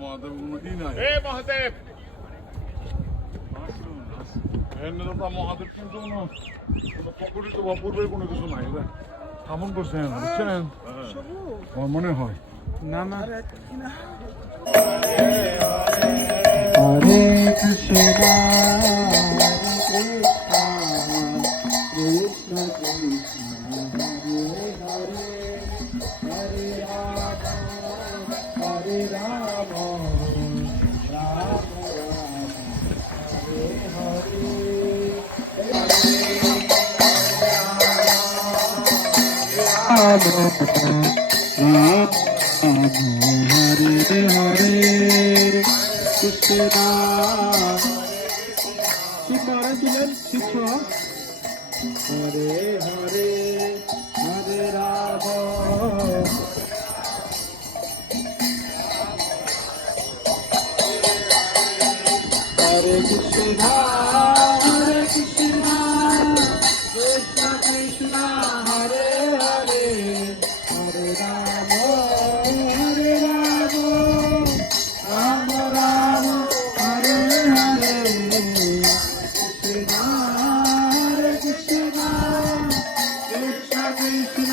মহাদেব কোনো ই নাই। এ মহাদেব মহাদেব কিন্তু কোনো প্রকটিত বা পূর্বে কোনো কিছু নাই রে। থামন করছেন বুঝছেন আমার মনে হয় না না হরে কৃষ্ণ কৃষ্ণ কৃষ্ণ হরে হরে রাম রাম রাম হরে হরে হরে কৃষ্ণ শিবনারায়ণ দিলেন শিষ্য হরে হরে হরে রাম হরে কৃষ্ণ হরে কৃষ্ণ কৃষ্ণ কৃষ্ণ হরে হরে হরে রাম রাম রাম হরে হরে কৃষ্ণ হরে কৃষ্ণ কৃষ্ণ কৃষ্ণ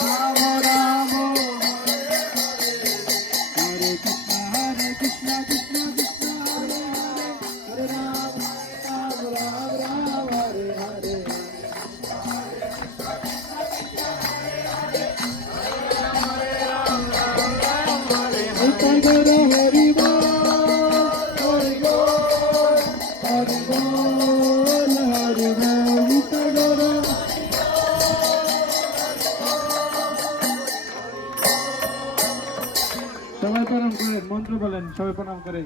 রাম রাম হরে কৃষ্ণ কৃষ্ণ কৃষ্ণ হরে হরে রাম রাম রাম হরে হরে হরে হরি বল হরি বল হরি বল হরি বল সবাই প্রণাম করেন মন্ত্র বলেন সবাই প্রণাম করে